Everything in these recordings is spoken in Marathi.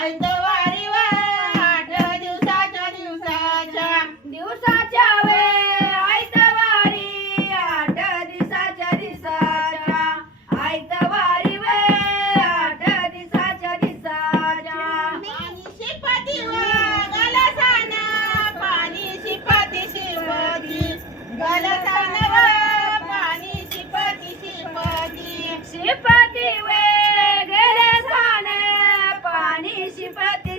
ऐतवारी व 8 दिवसाच्या दिवसाच्या वे ऐतवारी 8 दिवसाच्या ऐतवारी वे 8 दिवसाच्या पाणी शिपती व गलसान पाणी शिपती गलसान व पाणी शिपती शिपती वे गलसान पाणी शिपती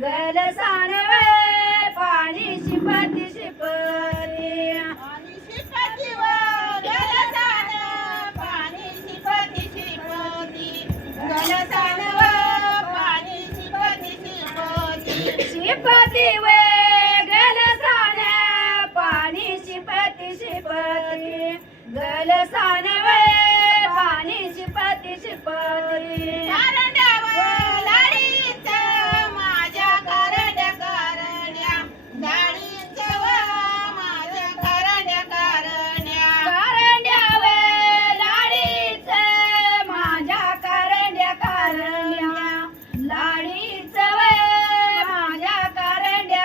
गलसान वे पाणी शिपती पाणी शिपती व गलसान पाणी शिपती गलसान व पाणी शिपती शिपती वे गलसान पाणी शिपती गलसान वे पाणी शिपती कारंड्यावर लाडीचं माझ्या कारंड्या लाडीचं व माझ्या कारंड्या कारंड्यावे लाडीचं माझ्या कारंड्या लाडीचं वे माझ्या कारंड्या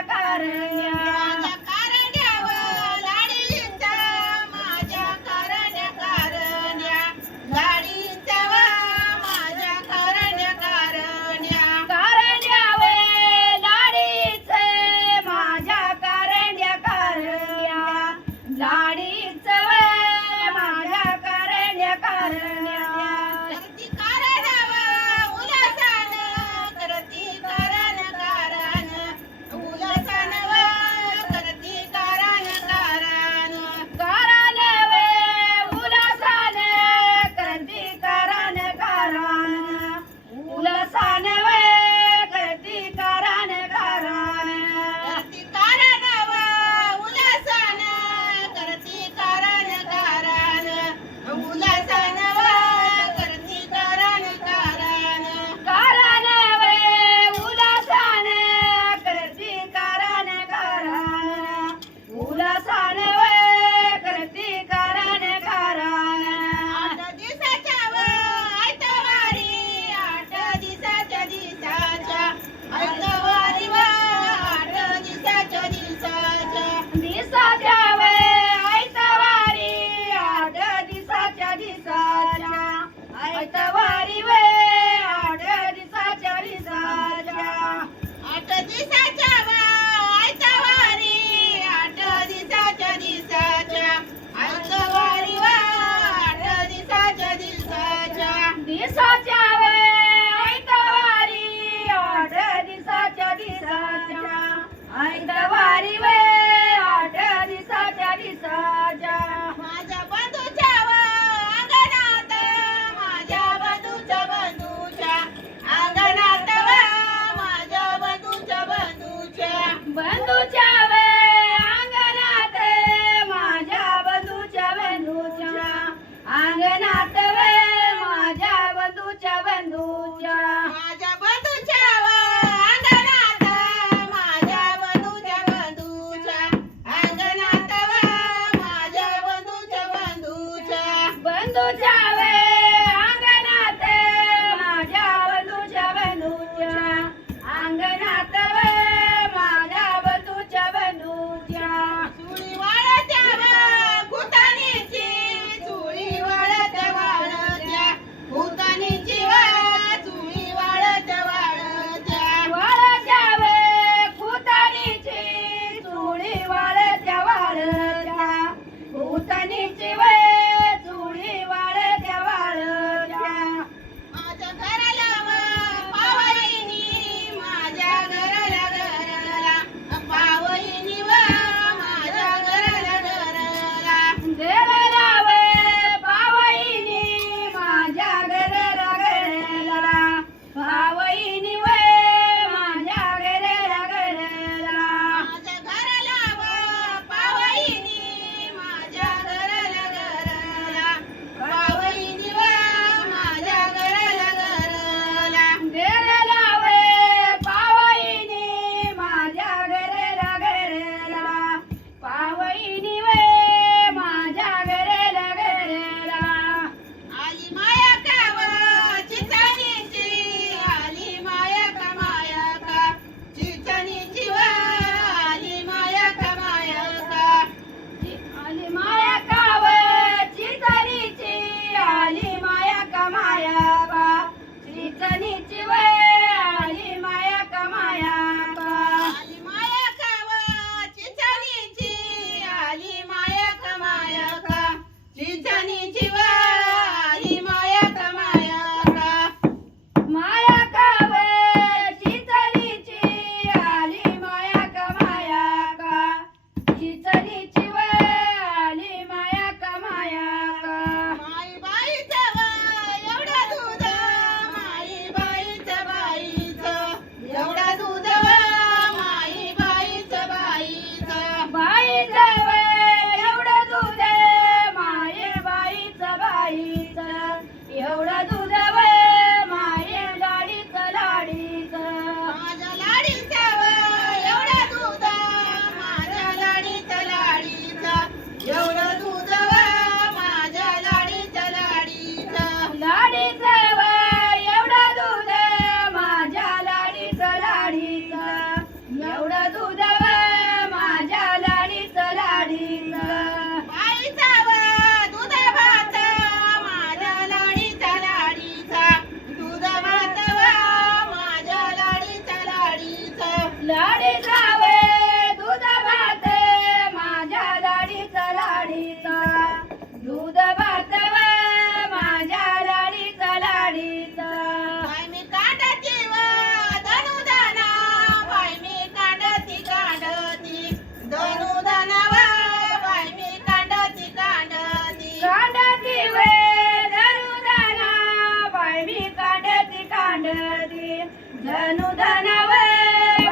धनुधनव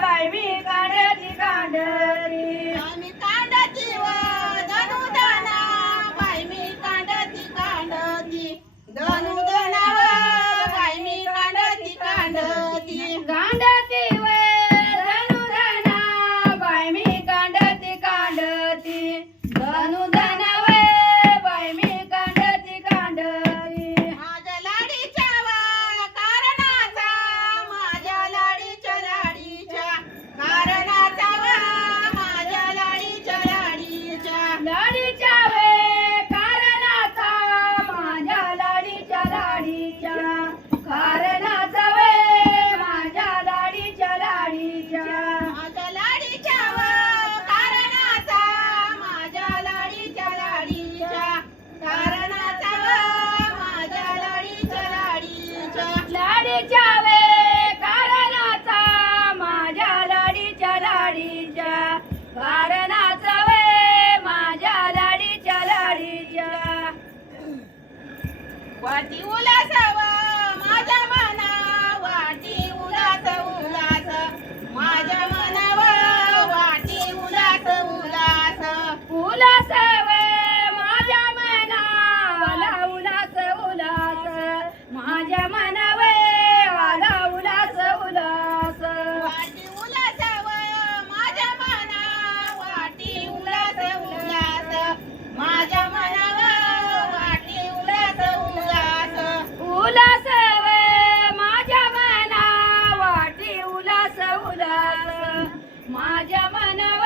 बाई मी कांडती कांडती आम्ही कांडती व धनुधना बाई मी कांडती कांडती धनुधना व बाई मी कांडती कांडती कांडती व धनुधना बाई मी कांडती कांडती धनुधनव बाई मी कांडती कांडती माझ्या लाडीच्या व कारणाचा माझ्या लाडीच्या कारणाचा व माझ्या लाडीच्या लाडीच्या वे कारणाचा माझ्या लाडीच्या कारणाचा वे माझ्या लाडीच्या माझ्या लाडीच्या व कारणाचा माझ्या लाडीच्या कारणाचा व माझ्या लाडीच्या लाडीच्या वे कारणाचा माझ्या लाडीच्या कारणाचा वे माझ्या लाडीच्या वाटी उलासाव माझ्या मना वाटी उलास माझ्या मनावर वाटी उलास उलास वे माझ्या मनाला उलास माझ्या मनावे आला उलास वाटी उलासाव माझ्या मना वाटी उलास माझ्या मनावर वाटी उलास उलास वे माझ्या मना वाटी उलास माझ्या मनावर